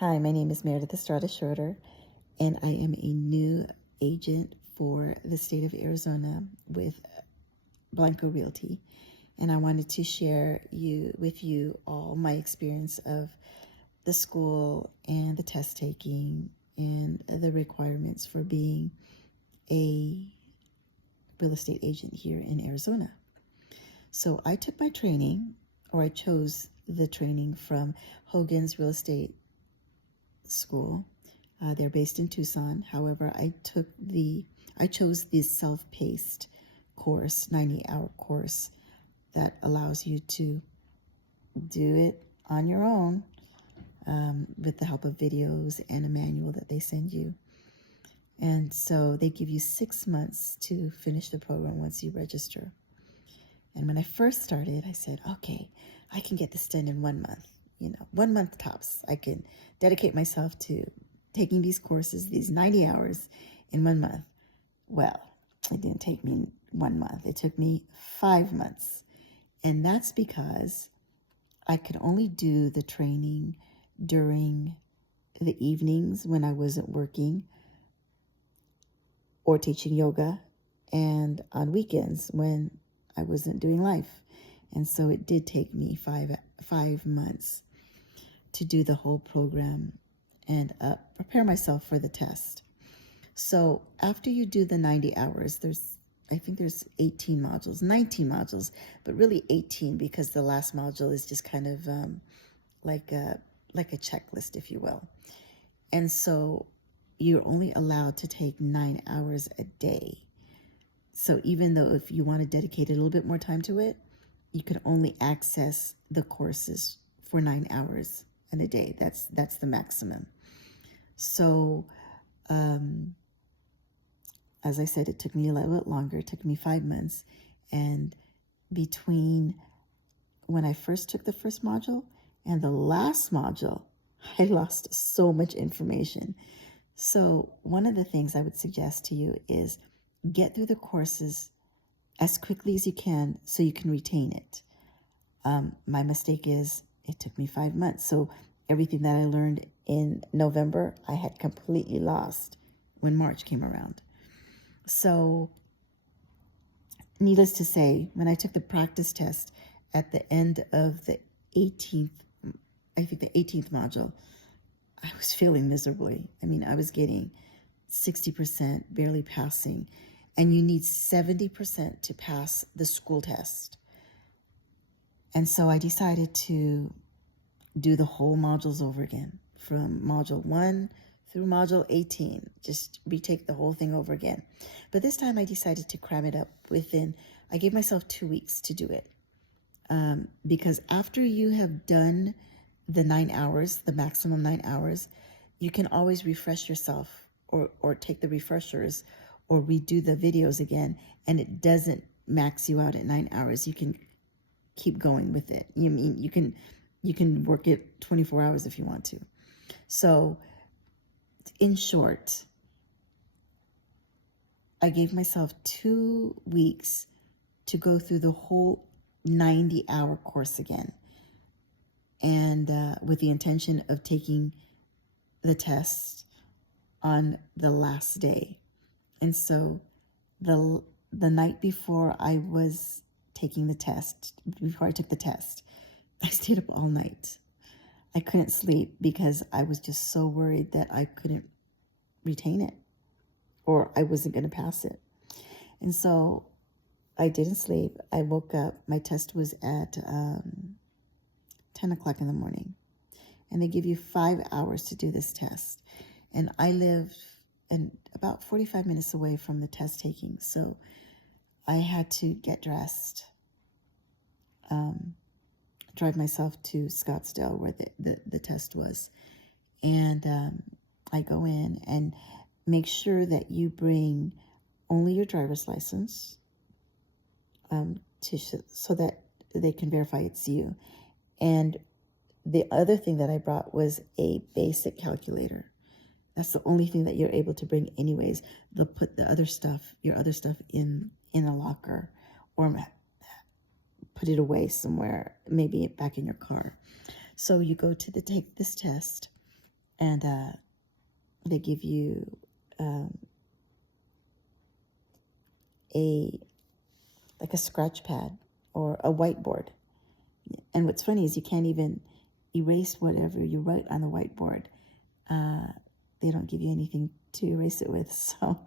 Hi, my name is Meredith Estrada Schroeder, and I am a new agent for the state of Arizona with Blanco Realty. And I wanted to share with you all my experience of the school and the test taking and the requirements for being a real estate agent here in Arizona. So I took my training, or I chose the training from Hogans Real Estate School. They're based in Tucson. However, I chose the self-paced course, 90-hour course that allows you to do it on your own with the help of videos and a manual that they send you. And so they give you 6 months to finish the program once you register. And when I first started, I said, okay, I can get this done in 1 month. 1 month tops. I can dedicate myself to taking these courses, these 90 hours in 1 month. Well, it didn't take me 1 month. It took me 5 months. And that's because I could only do the training during the evenings when I wasn't working or teaching yoga, and on weekends when I wasn't doing life. And so it did take me five months to do the whole program and prepare myself for the test. So after you do the 90 hours, I think there's 18 modules, 19 modules, but really 18 because the last module is just kind of like a checklist, if you will. And so you're only allowed to take 9 hours a day. So even though if you want to dedicate a little bit more time to it, you can only access the courses for 9 hours in a day. That's the maximum. So, as I said, it took me a little bit longer. It took me 5 months. And between when I first took the first module and the last module, I lost so much information. So one of the things I would suggest to you is get through the courses as quickly as you can so you can retain it. My mistake is it took me 5 months. So everything that I learned in November, I had completely lost when March came around. So needless to say, when I took the practice test at the end of the 18th module, I was feeling miserably. I mean, I was getting 60%, barely passing. And you need 70% to pass the school test. And so I decided to do the whole modules over again, from module 1 through module 18. Just retake the whole thing over again. But this time I decided to cram it up I gave myself 2 weeks to do it. Because after you have done the 9 hours, the maximum 9 hours, you can always refresh yourself or take the refreshers or redo the videos again, and it doesn't max you out at 9 hours. You can keep going with it. You can work it 24 hours if you want to. So in short, I gave myself 2 weeks to go through the whole 90-hour course again, and with the intention of taking the test on the last day. And so the night before I was taking the test, before I took the test, I stayed up all night. I couldn't sleep because I was just so worried that I couldn't retain it or I wasn't going to pass it. And so I didn't sleep. I woke up. My test was at 10 o'clock in the morning. And they give you 5 hours to do this test. And I live about 45 minutes away from the test taking. So I had to get dressed, drive myself to Scottsdale where the test was. And I go in and make sure that you bring only your driver's license so that they can verify it's you. And the other thing that I brought was a basic calculator. That's the only thing that you're able to bring anyways. They'll put your other stuff in a locker or put it away somewhere, maybe back in your car. So you go to take this test, And they give you like a scratch pad or a whiteboard. And what's funny is you can't even erase whatever you write on the whiteboard. They don't give you anything to erase it with. So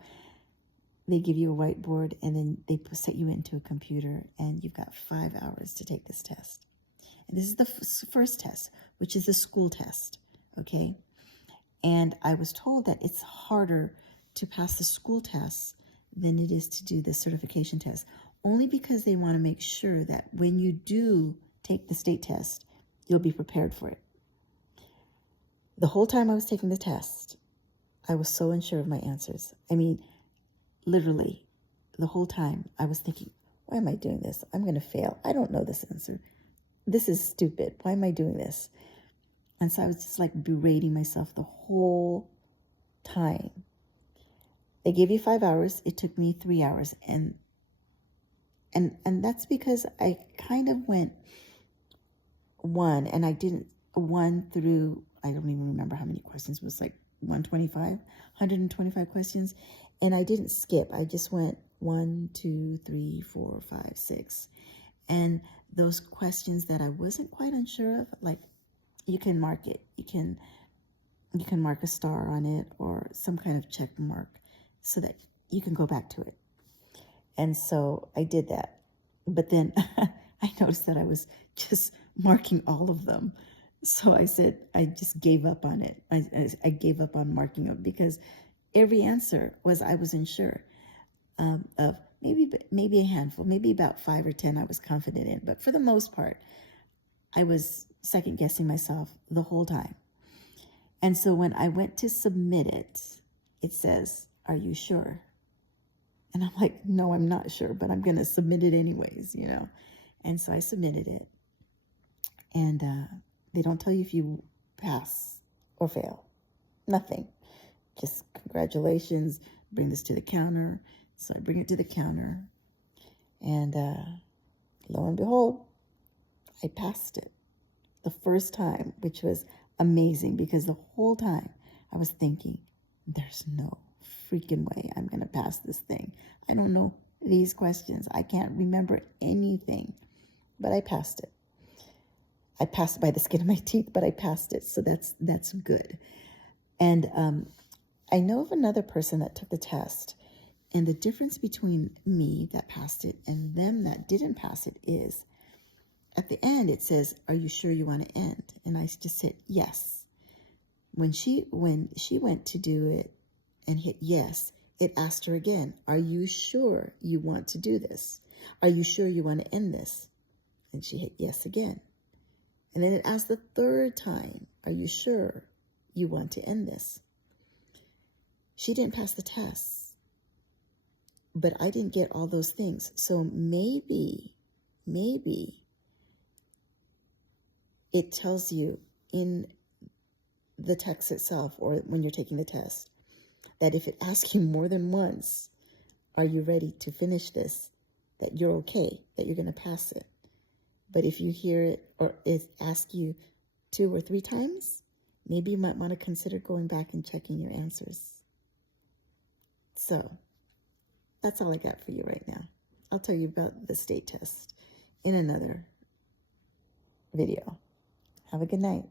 they give you a whiteboard, and then they set you into a computer, and you've got 5 hours to take this test. And this is the first test, which is the school test, okay? And I was told that it's harder to pass the school test than it is to do the certification test, only because they want to make sure that when you do take the state test, you'll be prepared for it. The whole time I was taking the test, I was so unsure of my answers. I mean, literally, the whole time I was thinking, why am I doing this? I'm going to fail. I don't know this answer. This is stupid. Why am I doing this? And so I was just like berating myself the whole time. They gave you 5 hours. It took me 3 hours. And that's because I kind of went one, and I didn't, 1 through, I don't even remember how many questions. It was like 125 questions. And I didn't skip. I just went 1, 2, 3, 4, 5, 6. And those questions that I wasn't quite unsure of, like, you can mark it. You can mark a star on it or some kind of check mark so that you can go back to it. And so I did that. But then I noticed that I was just marking all of them. So I said, I just gave up on it. I gave up on marking them because every answer I was unsure of. Maybe a handful, maybe about 5 or 10 I was confident in. But for the most part, I was second guessing myself the whole time. And so when I went to submit it, it says, are you sure? And I'm like, no, I'm not sure, but I'm going to submit it anyways, you know. And so I submitted it. And they don't tell you if you pass or fail. Nothing. Just congratulations, bring this to the counter. So I bring it to the counter. And lo and behold, I passed it the first time, which was amazing because the whole time I was thinking, there's no freaking way I'm going to pass this thing. I don't know these questions. I can't remember anything, but I passed it. I passed it by the skin of my teeth, but I passed it. So that's good. And I know of another person that took the test, and the difference between me that passed it and them that didn't pass it is at the end it says, are you sure you want to end? And I just said yes. When she went to do it and hit yes, it asked her again, are you sure you want to do this? Are you sure you want to end this? And she hit yes again. And then it asked the third time, are you sure you want to end this? She didn't pass the test, but I didn't get all those things. So maybe it tells you in the text itself or when you're taking the test that if it asks you more than once, are you ready to finish this, that you're okay, that you're going to pass it. But if you hear it or it asks you 2 or 3 times, maybe you might want to consider going back and checking your answers. So that's all I got for you right now. I'll tell you about the state test in another video. Have a good night.